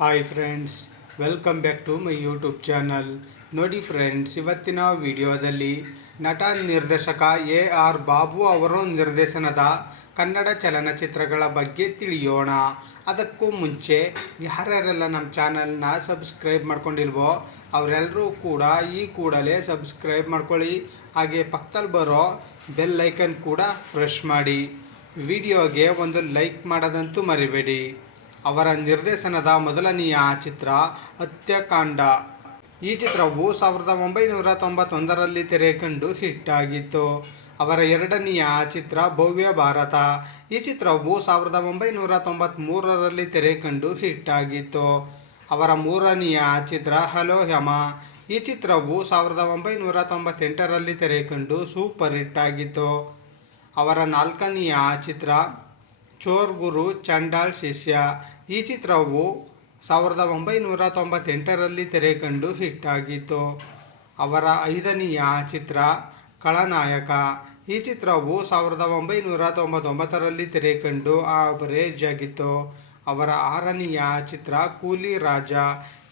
Hi friends welcome back to my YouTube channel ನೋಡಿ friends ಇವತ್ತಿನ ವಿಡಿಯೋದಲ್ಲಿ ನಟ ನಿರ್ದೇಶಕ ಎ ಆರ್ ಬಾಬು ಅವರು ನಿರ್ದೇಶನದ ಕನ್ನಡ ಚಲನಚಿತ್ರಗಳ ಬಗ್ಗೆ ತಿಳಿಯೋಣ. ಅದಕ್ಕೂ ಮುಂಚೆ ಯಾರ್ಯಾರೆಲ್ಲ ನಮ್ಮ ಚಾನಲ್ನ ಸಬ್ಸ್ಕ್ರೈಬ್ ಮಾಡ್ಕೊಂಡಿಲ್ವೋ ಅವರೆಲ್ಲರೂ ಕೂಡ ಈ ಕೂಡಲೇ ಸಬ್ಸ್ಕ್ರೈಬ್ ಮಾಡ್ಕೊಳ್ಳಿ. ಹಾಗೆ ಪಕ್ಕದಲ್ಲಿ ಬರೋ ಬೆಲ್ ಐಕನ್ ಕೂಡ ಫ್ರೆಶ್ ಮಾಡಿ. ವಿಡಿಯೋಗೆ ಒಂದು ಲೈಕ್ ಮಾಡೋದಂತೂ ಮರಿಬೇಡಿ. ಅವರ ನಿರ್ದೇಶನದ ಮೊದಲನೆಯ ಚಿತ್ರ ಹತ್ಯಕಾಂಡ. ಈ ಚಿತ್ರವು ಸಾವಿರದ ಒಂಬೈನೂರ ತೊಂಬತ್ತೊಂದರಲ್ಲಿ ಹಿಟ್ ಆಗಿತ್ತು. ಅವರ ಎರಡನೆಯ ಚಿತ್ರ ಭವ್ಯ ಭಾರತ. ಈ ಚಿತ್ರವು ಸಾವಿರದ ಒಂಬೈನೂರ ತೊಂಬತ್ತ್ಮೂರರಲ್ಲಿ ಹಿಟ್ ಆಗಿತ್ತು. ಅವರ ಮೂರನೆಯ ಚಿತ್ರ ಹಲೋ ಯಮ ಈ ಚಿತ್ರವು ಸಾವಿರದ ಒಂಬೈನೂರ ತೊಂಬತ್ತೆಂಟರಲ್ಲಿ ತೆರೆ ಕಂಡು ಸೂಪರ್ ಹಿಟ್ ಆಗಿತ್ತು. ಅವರ ನಾಲ್ಕನೆಯ ಚಿತ್ರ ಚೋರ್ ಗುರು ಚಂಡಾಳ್ ಶಿಷ್ಯ. ಈ ಚಿತ್ರವು ಸಾವಿರದ ಒಂಬೈನೂರ ತೊಂಬತ್ತೆಂಟರಲ್ಲಿ ತೆರೆ ಕಂಡು ಹಿಟ್ ಆಗಿತ್ತು. ಅವರ ಐದನೆಯ ಚಿತ್ರ ಖಳನಾಯಕ. ಈ ಚಿತ್ರವು ಸಾವಿರದ ಒಂಬೈನೂರ ತೊಂಬತ್ತೊಂಬತ್ತರಲ್ಲಿ ತೆರೆ ಕಂಡು ಆವರೇಜ್ ಆಗಿತ್ತು ಅವರ ಆರನೆಯ ಚಿತ್ರ ಕೂಲಿ ರಾಜ.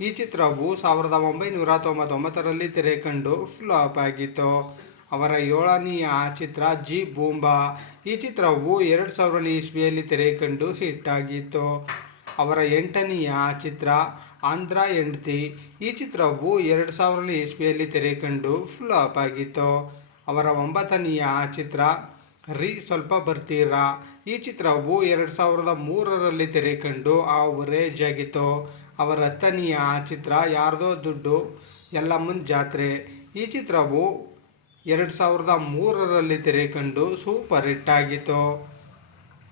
ಈ ಚಿತ್ರವು ಸಾವಿರದ ಒಂಬೈನೂರ ತೊಂಬತ್ತೊಂಬತ್ತರಲ್ಲಿ ತೆರೆ ಕಂಡು ಫ್ಲಾಪ್ ಆಗಿತ್ತು. ಅವರ ಏಳನೆಯ ಚಿತ್ರ ಜಿ ಬೂಂಬಾ. ಈ ಚಿತ್ರವು ಎರಡು ಸಾವಿರನೇ ಇಸ್ವಿಯಲ್ಲಿ ತೆರೆ ಕಂಡು ಹಿಟ್ ಆಗಿತ್ತು. ಅವರ ಎಂಟನೆಯ ಚಿತ್ರ ಆಂಧ್ರ ಹೆಂಡತಿ ಈ ಚಿತ್ರವು ಎರಡು ಸಾವಿರನೇ ಇಸ್ವಿಯಲ್ಲಿ ತೆರೆ ಕಂಡು ಫ್ಲಾಪ್ ಆಗಿತ್ತು. ಅವರ ಒಂಬತ್ತನೆಯ ಚಿತ್ರ, ರೀ ಸ್ವಲ್ಪ ಬರ್ತೀರಾ? ಈ ಚಿತ್ರವು ಎರಡು ಸಾವಿರದ ಮೂರರಲ್ಲಿ ತೆರೆ ಕಂಡು ಆವರೇಜ್ ಆಗಿತ್ತು ಅವರ ಹತ್ತನೆಯ ಚಿತ್ರ, ಯಾರ್ದೋ ದುಡ್ಡು ಯಲ್ಲಮ್ಮನ ಜಾತ್ರೆ. ಈ ಚಿತ್ರವು ಎರಡು ಸಾವಿರದ ಮೂರರಲ್ಲಿ ತೆರೆ ಕಂಡು ಸೂಪರ್ ಹಿಟ್ ಆಗಿತ್ತು.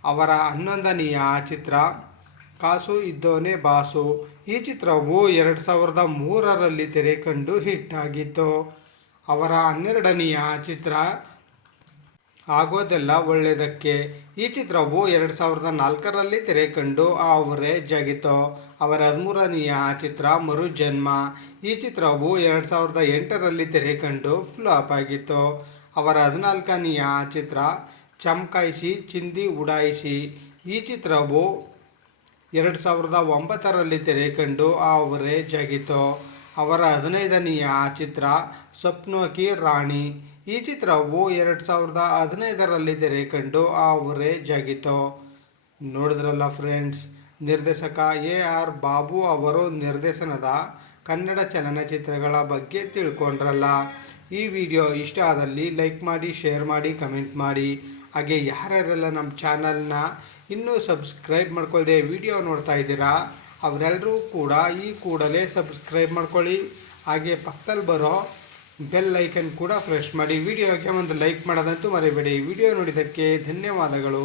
ಅವರ ಹನ್ನೊಂದನೆಯ ಚಿತ್ರ ಕಾಸು ಇದ್ದೋನೆ ಬಾಸು. ಈ ಚಿತ್ರವು ಎರಡು ಸಾವಿರದ ಮೂರರಲ್ಲಿ ತೆರೆ ಕಂಡು ಹಿಟ್ ಆಗಿತ್ತು. ಅವರ ಹನ್ನೆರಡನೆಯ ಚಿತ್ರ ಆಗೋದೆಲ್ಲ ಒಳ್ಳೆಯದಕ್ಕೆ ಈ ಚಿತ್ರವು ಎರಡು ಸಾವಿರದ ನಾಲ್ಕರಲ್ಲಿ ತೆರೆ ಕಂಡು ಅವರೇ ಆಗಿತ್ತು ಅವರ ಹದಿಮೂರನೆಯ ಚಿತ್ರ ಮರುಜನ್ಮ. ಈ ಚಿತ್ರವು ಎರಡು ಸಾವಿರದ ಎಂಟರಲ್ಲಿ ತೆರೆ ಕಂಡು ಫ್ಲಾಪ್ ಆಗಿತ್ತು. ಅವರ ಹದಿನಾಲ್ಕನೆಯ ಚಿತ್ರ ಚಮಕಾಯಿಸಿ ಚಿಂದಿ ಉಡಾಯಿಸಿ. ಈ ಚಿತ್ರವು ಎರಡು ಸಾವಿರದ ಒಂಬತ್ತರಲ್ಲಿ ತೆರೆ ಕಂಡು ಅವರೇ ಜಗಿತು. ಅವರ ಹದಿನೈದನೆಯ ಚಿತ್ರ ಸ್ವಪ್ನೋಕಿ ರಾಣಿ. ಈ ಚಿತ್ರವು ಎರಡು ಸಾವಿರದ ಹದಿನೈದರಲ್ಲಿ ತೆರೆ ಕಂಡು ಅವರೇ ಜಗಿತು. ನೋಡಿದ್ರಲ್ಲ ಫ್ರೆಂಡ್ಸ್, ನಿರ್ದೇಶಕ ಎ ಆರ್ ಬಾಬು ಅವರು ನಿರ್ದೇಶನದ ಕನ್ನಡ ಚಲನಚಿತ್ರಗಳ ಬಗ್ಗೆ ತಿಳ್ಕೊಂಡ್ರಲ್ಲ. ಈ ವಿಡಿಯೋ ಇಷ್ಟ ಆದಲ್ಲಿ ಲೈಕ್ ಮಾಡಿ, ಶೇರ್ ಮಾಡಿ, ಕಮೆಂಟ್ ಮಾಡಿ. ಹಾಗೆ ಯಾರ್ಯಾರೆಲ್ಲ ನಮ್ಮ ಚಾನಲ್ನ ಇನ್ನೂ ಸಬ್ಸ್ಕ್ರೈಬ್ ಮಾಡ್ಕೊಳ್ಳದೆ ವಿಡಿಯೋ ನೋಡ್ತಾ ಇದ್ದೀರಾ ಅವರೆಲ್ಲರೂ ಕೂಡ ಈ ಕೂಡಲೇ ಸಬ್ಸ್ಕ್ರೈಬ್ ಮಾಡ್ಕೊಳ್ಳಿ. ಹಾಗೆ ಪಕ್ಕದಲ್ಲಿ ಬರೋ ಬೆಲ್ ಐಕನ್ ಕೂಡ ಫ್ರೆಶ್ ಮಾಡಿ, ವಿಡಿಯೋಗೆ ಒಂದು ಲೈಕ್ ಮಾಡೋದಂತೂ ಮರಿಬೇಡಿ. ವಿಡಿಯೋ ನೋಡಿದ್ದಕ್ಕೆ ಧನ್ಯವಾದಗಳು.